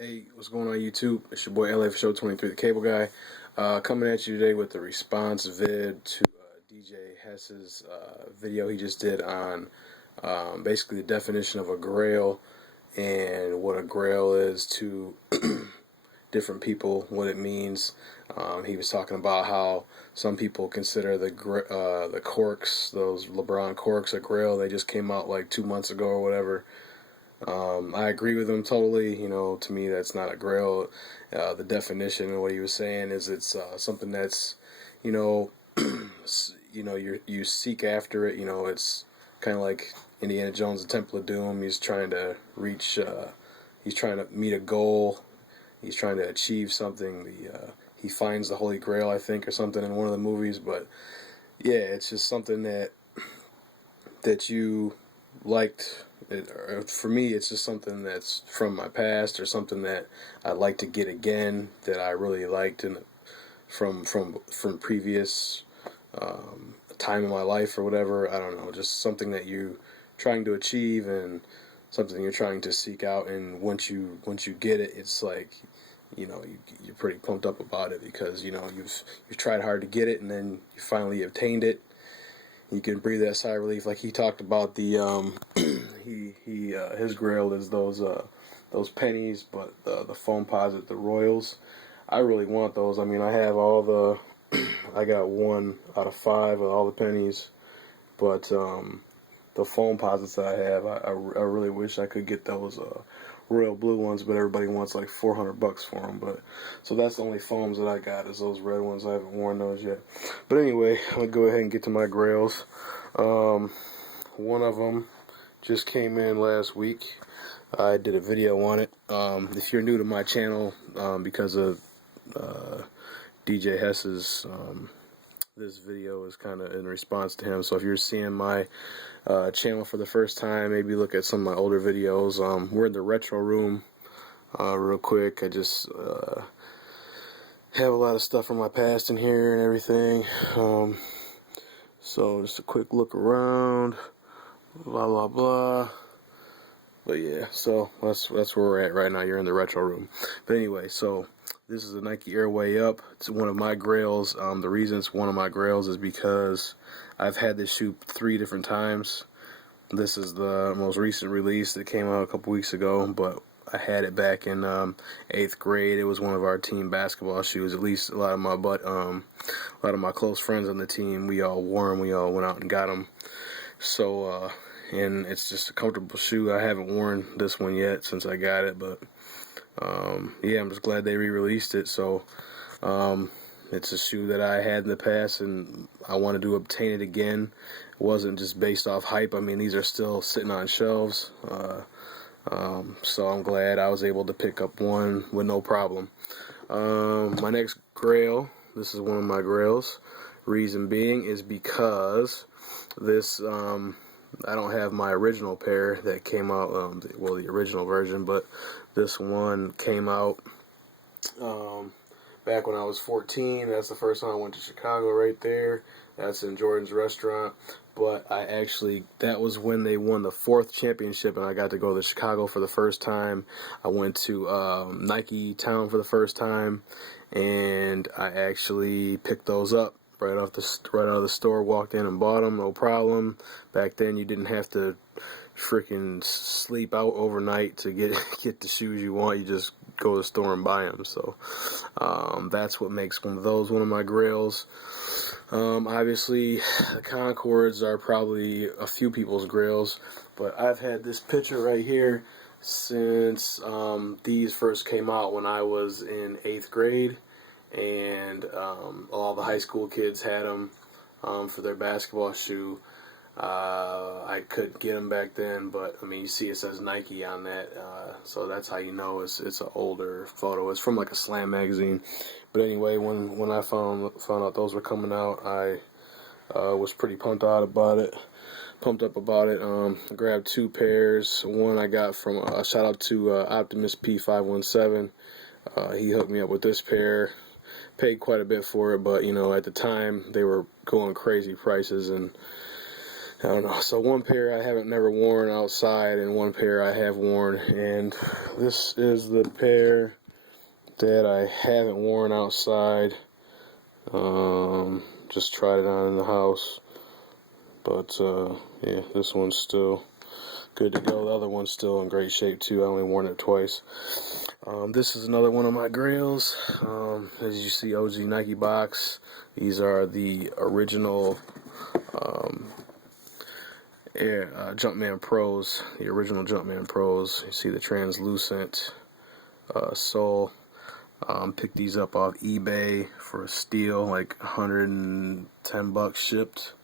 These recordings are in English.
Hey, what's going on YouTube? It's your boy LA for Show 23, the Cable Guy, coming at you today with the response vid to DJ Hes's video he just did on basically the definition of a Grail and what a Grail is to different people, what it means. He was talking about how some people consider the corks, those LeBron corks, a Grail. They just came out like 2 months ago or whatever. I agree with him totally. You know, to me, that's not a Grail. The definition of what he was saying is it's something that's, you know, you seek after it. You know, it's kind of like Indiana Jones, the Temple of Doom. He's trying to reach. He's trying to meet a goal. He's trying to achieve something. He finds the Holy Grail, I think, or something in one of the movies. But yeah, it's just something that you liked. For me, it's just something that's from my past or something that I'd like to get again that I really liked from previous time in my life or whatever. I don't know, just something that you're trying to achieve and something you're trying to seek out. And once you get it, it's like, you know, you're pretty pumped up about it because, you know, you've tried hard to get it and then you finally obtained it. You can breathe that sigh of relief. Like he talked about the his Grail is those pennies, but the foam posit, the Royals. I really want those. I mean, I have all I got 1 out of 5 of all the pennies, but the foam posits that I have, I really wish I could get those royal blue ones, but everybody wants like $400 for them. But so that's the only foams that I got is those red ones. I haven't worn those yet. But anyway, I'm gonna go ahead and get to my Grails. One of them just came in last week. I did a video on it. If you're new to my channel, because of DJ Hes's, this video is kind of in response to him. So if you're seeing my channel for the first time, maybe look at some of my older videos. We're in the retro room real quick. I just have a lot of stuff from my past in here and everything. So just a quick look around, blah blah blah. But yeah, so that's where we're at right now. You're in the retro room. But anyway, so this is a Nike Airway Up. It's one of my Grails. The reason it's one of my Grails is because I've had this shoe 3 different times. This is the most recent release that came out a couple weeks ago, but I had it back in 8th grade. It was one of our team basketball shoes. At least a lot of my close friends on the team, we all wore them. We all went out and got them. So and it's just a comfortable shoe. I haven't worn this one yet since I got it, but yeah, I'm just glad they re-released it. So it's a shoe that I had in the past and I wanted to obtain it again. It wasn't just based off hype. I mean, these are still sitting on shelves. So I'm glad I was able to pick up one with no problem. My next Grail, this is one of my Grails. Reason being is because this, I don't have my original pair that came out, well, the original version, but this one came out back when I was 14. That's the first time I went to Chicago right there. That's in Jordan's restaurant. But that was when they won the 4th championship and I got to go to Chicago for the first time. I went to Nike Town for the first time and I actually picked those up right out of the store, walked in and bought them, no problem. Back then you didn't have to freaking sleep out overnight to get the shoes you want. You just go to the store and buy them. So that's what makes one of my Grails. Obviously the Concords are probably a few people's Grails, but I've had this picture right here since these first came out when I was in 8th grade, and all the high school kids had them for their basketball shoe. I couldn't get them back then, but I mean, you see it says Nike on that, so that's how you know it's an older photo. It's from like a Slam magazine. But anyway, when I found out those were coming out, I was pretty pumped up about it. I grabbed 2 pairs. One I got from shout out to Optimus P517. He hooked me up with this pair. Paid quite a bit for it, but you know, at the time they were going crazy prices, and I don't know. So one pair I haven't never worn outside, and one pair I have worn. And this is the pair that I haven't worn outside. Just tried it on in the house. But yeah, this one's still good to go. The other one's still in great shape too. I only worn it twice. This is another one of my Grails. As you see, OG Nike box. These are the original Jumpman Pros. The original Jumpman Pros. You see the translucent sole. Picked these up off eBay for a steal, like $110 shipped.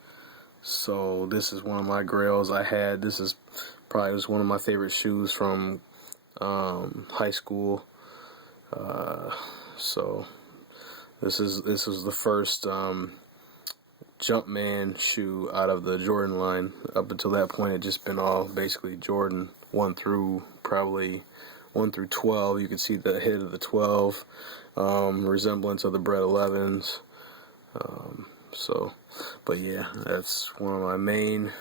So this is one of my Grails I had. This is probably was one of my favorite shoes from high school. So this was the first Jumpman shoe out of the Jordan line. Up until that point, it just been all basically Jordan 1 through probably 1 through 12. You can see the head of the 12, resemblance of the Bred 11s. But yeah, that's one of my main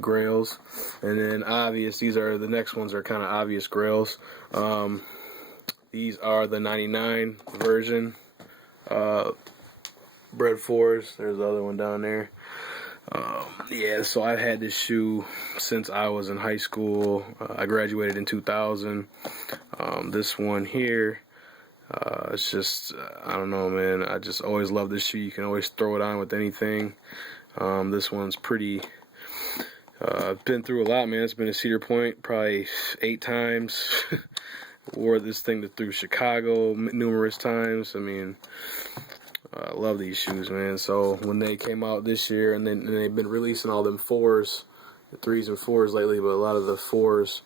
Grails. And then the next ones are kind of obvious Grails. These are the 99 version Bred 4s. There's the other one down there. Yeah, so I've had this shoe since I was in high school. I graduated in 2000. This one here, it's just, I don't know, man. I just always love this shoe. You can always throw it on with anything. This one's pretty, I've been through a lot, man. It's been to Cedar Point probably 8 times. Wore this thing through Chicago numerous times. I mean, I love these shoes, man. So when they came out this year, and they've been releasing all them 4s, 3s and 4s lately, but a lot of the 4s,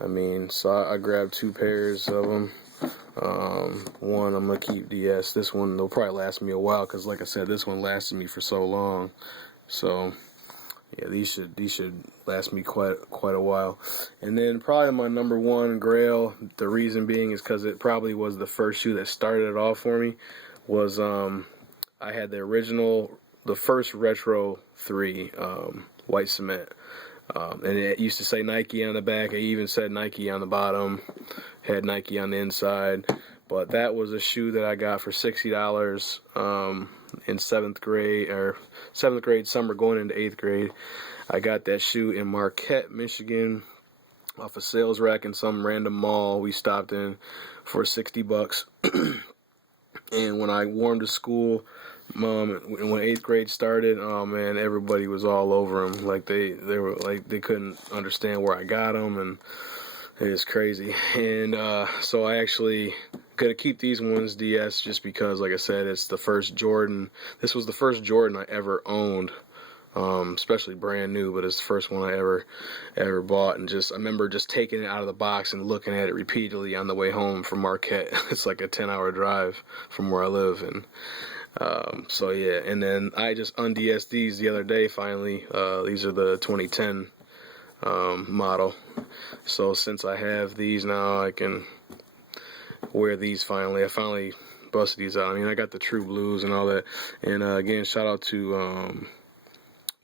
I mean, so I grabbed 2 pairs of them. One I'm gonna keep DS. This one will probably last me a while, because like I said, this one lasted me for so long. So yeah, these should last me quite a while. And then probably my number 1 Grail, the reason being is because it probably was the first shoe that started it all for me. Was I had the first Retro 3 white cement, and it used to say Nike on the back. It even said Nike on the bottom, had Nike on the inside. But that was a shoe that I got for $60 in 7th grade summer, going into 8th grade. I got that shoe in Marquette, Michigan, off a sales rack in some random mall we stopped in for $60. And when I wore them to school, when 8th grade started, oh man, everybody was all over them. Like they were like, they couldn't understand where I got them, and it was crazy. And so I actually gonna keep these ones DS, just because, like I said, it's the first Jordan. This was the first Jordan I ever owned. Especially brand new, but it's the first one I ever bought. And I remember just taking it out of the box and looking at it repeatedly on the way home from Marquette. It's like a 10-hour drive from where I live. And so yeah, and then I just unDS'd these the other day finally. These are the 2010 model. So since I have these now, I can wear these finally. I finally busted these out. I mean, I got the True Blues and all that. And again, shout out to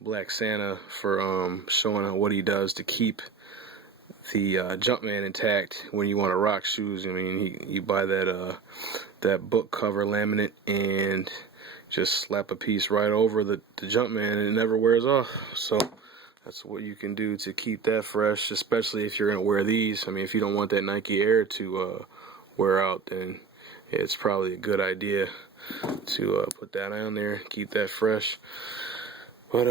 Black Santa for showing what he does to keep the Jumpman intact when you want to rock shoes. I mean, you buy that book cover laminate and just slap a piece right over the Jumpman, and it never wears off. So that's what you can do to keep that fresh, especially if you're going to wear these. I mean, if you don't want that Nike Air to wear out, then it's probably a good idea to put that on there, keep that fresh. But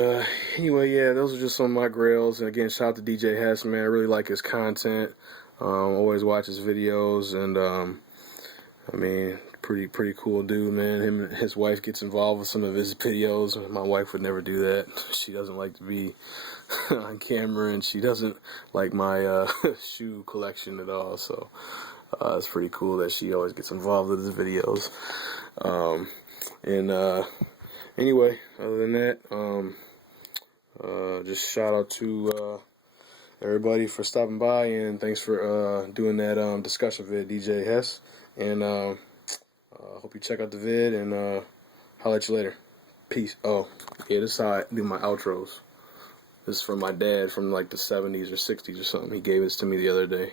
anyway, yeah, those are just some of my Grails. And again, shout out to DJ Hes, man. I really like his content. Always watch his videos, and I mean, pretty cool dude, man. Him and his wife gets involved with some of his videos. My wife would never do that. She doesn't like to be on camera, and she doesn't like my shoe collection at all. So it's pretty cool that she always gets involved with his videos. Anyway, other than that, just shout out to everybody for stopping by, and thanks for doing that discussion vid, DJ Hes. And hope you check out the vid, and holla at you later. Peace. Oh, yeah, this is how I do my outros. This is from my dad from like the 70s or 60s or something. He gave this to me the other day.